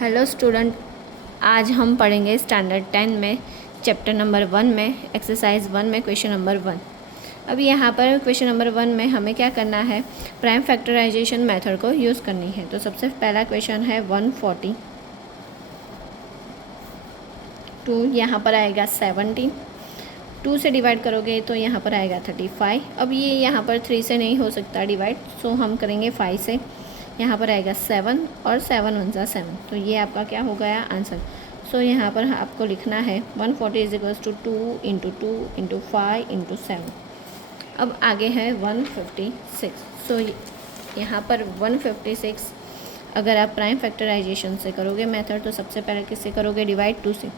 Hello student, आज हम पढ़ेंगे स्टैंडर्ड 10 में चैप्टर नंबर 1 में एक्सरसाइज 1 में क्वेश्चन नंबर 1। अभी यहाँ पर क्वेश्चन नंबर 1 में हमें क्या करना है, प्राइम फैक्टराइजेशन मेथड को यूज़ करनी है। तो सबसे पहला क्वेश्चन है 142, यहाँ पर आएगा 17, 2 से डिवाइड करोगे तो यहाँ पर आएगा 35। अब ये यहाँ पर 3 से नहीं हो सकता डिवाइड, सो हम करेंगे 5 से। यहाँ पर आएगा 7 और 7 1 जा 7, तो ये आपका क्या हो गया आंसर। सो यहाँ पर आपको लिखना है 140 is equals to 2 into 2 into 5 into 7। अब आगे है 156। सो यहाँ पर 156 अगर आप प्राइम फैक्टराइजेशन से करोगे मेथड, तो सबसे पहले किससे करोगे, डिवाइड 2 से।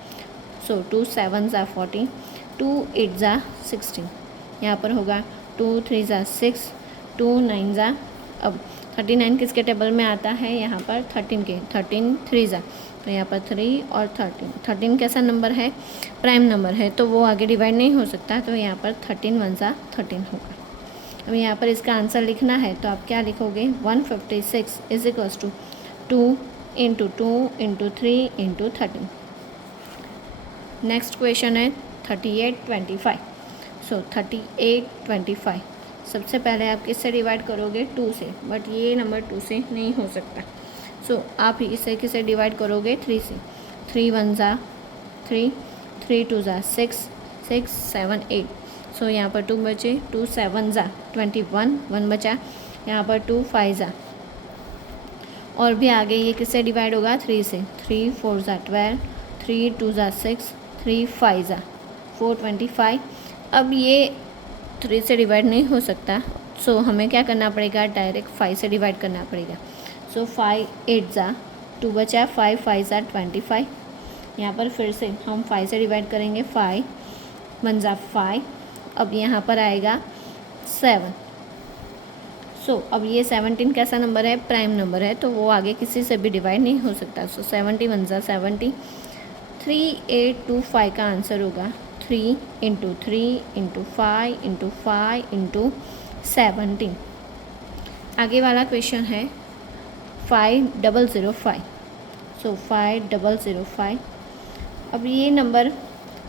सो 2 7 जा 40, 2 8 जा 16, यहाँ पर होगा 2 3 जा 6, 2 9 जा, अब 39 किसके टेबल में आता है, यहाँ पर 13 के, 13 3 जा, तो यहाँ पर 3 और 13 कैसा नंबर है, प्राइम नंबर है, तो वो आगे डिवाइड नहीं हो सकता, तो यहाँ पर 13 1 जा 13 होगा। अब यहाँ पर इसका आंसर लिखना है, तो आप क्या लिखोगे, 156 is equals to 2 into 2 into 3 into 13। Next question है 3825। सो 3825 सबसे पहले आप किससे डिवाइड करोगे, 2 से, बट ये नंबर 2 से नहीं हो सकता। सो आप इसे किससे डिवाइड करोगे, 3 से। 3 1 जा 3, 3 2 जा 6, 6 7 8, सो यहाँ पर 2 बचे, 2 7 जा 21, 1 बचा, यहाँ पर 2 5 जा, और भी आगे ये किससे डिवाइड होगा, 3 से। 3 4 जा 12, 3 2 जा 6, 3 5 जा 4 25। अब ये 3 से डिवाइड नहीं हो सकता, सो हमें क्या करना पड़ेगा, डायरेक्ट 5 से डिवाइड करना पड़ेगा। सो 5 8 जा 2 बचा, 5 5 जा 25, यहाँ पर फिर से हम 5 से डिवाइड करेंगे, 5 1 जा 5, अब यहाँ पर आएगा 7। सो अब ये 17 कैसा नंबर है, प्राइम नंबर है, तो वो आगे किसी से भी डिवाइड नहीं हो सकता। सो 70 1 जा 70, 3 8 2 5 का आंसर होगा 3 इंटू 3 इंटू 5 इंटू 5 इंटू 17। आगे वाला क्वेश्चन है 5005। सो 5005, अब ये नंबर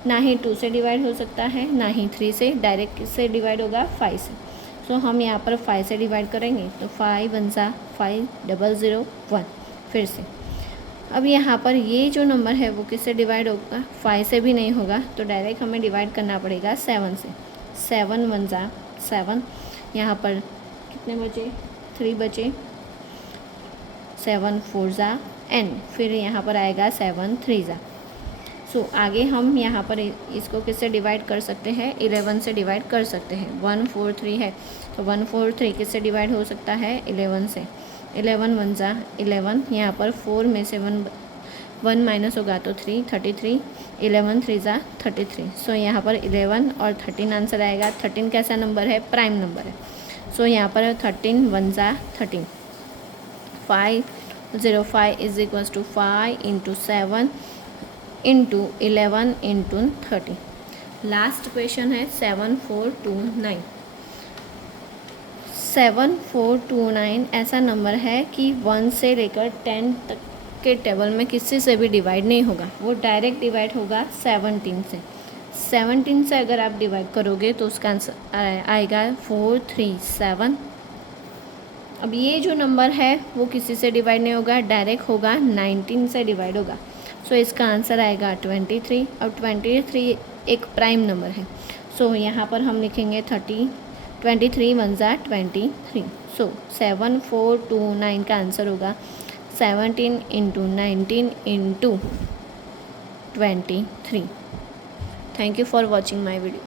ना ही 2 से डिवाइड हो सकता है, ना ही 3 से, डायरेक्ट किससे डिवाइड होगा, 5 से। सो हम यहाँ पर 5 से डिवाइड करेंगे, तो 5 1 जा 5 001, फिर से। अब यहाँ पर ये जो नंबर है वो किससे डिवाइड होगा, 5 से भी नहीं होगा, तो डायरेक्ट हमें डिवाइड करना पड़ेगा 7 से। 7 1 जा 7, यहाँ पर कितने बचे, 3 बचे, 7 4 जा n, फिर यहाँ पर आएगा 7 3 जा। सो आगे हम यहाँ पर इसको किससे डिवाइड कर सकते हैं, 11 से डिवाइड कर सकते हैं। 1 4 3 है, तो 1 4 3 किससे डिवाइड हो सकता है, 11 से। 11 1 जा 11, यहाँ पर 4 में से 1 माइनस होगा तो 3 33, 11 3 जा 33। सो यहाँ पर 11 और 13 आंसर आएगा। 13 कैसा नंबर है, प्राइम नंबर है। सो यहाँ पर 13 1 जा 13, 505 is equals to 5 into 7 into 11 into 30। Last question है 7429। 7429 ऐसा नंबर है कि 1 से लेकर 10 तक के टेबल में किसी से भी डिवाइड नहीं होगा, वो डायरेक्ट डिवाइड होगा 17 से। 17 से अगर आप डिवाइड करोगे तो उसका आंसर आएगा 437। अब ये जो नंबर है वो किसी से डिवाइड नहीं होगा, डायरेक्ट होगा 19 से डिवाइड होगा। सो इसका आंसर आएगा 23। अब 23 एक प्राइम नंबर है, सो यहाँ पर हम लिखेंगे 23 1 जा 23। सो 7429 का आंसर होगा 17 into 19 into 23। Thank you for watching my video.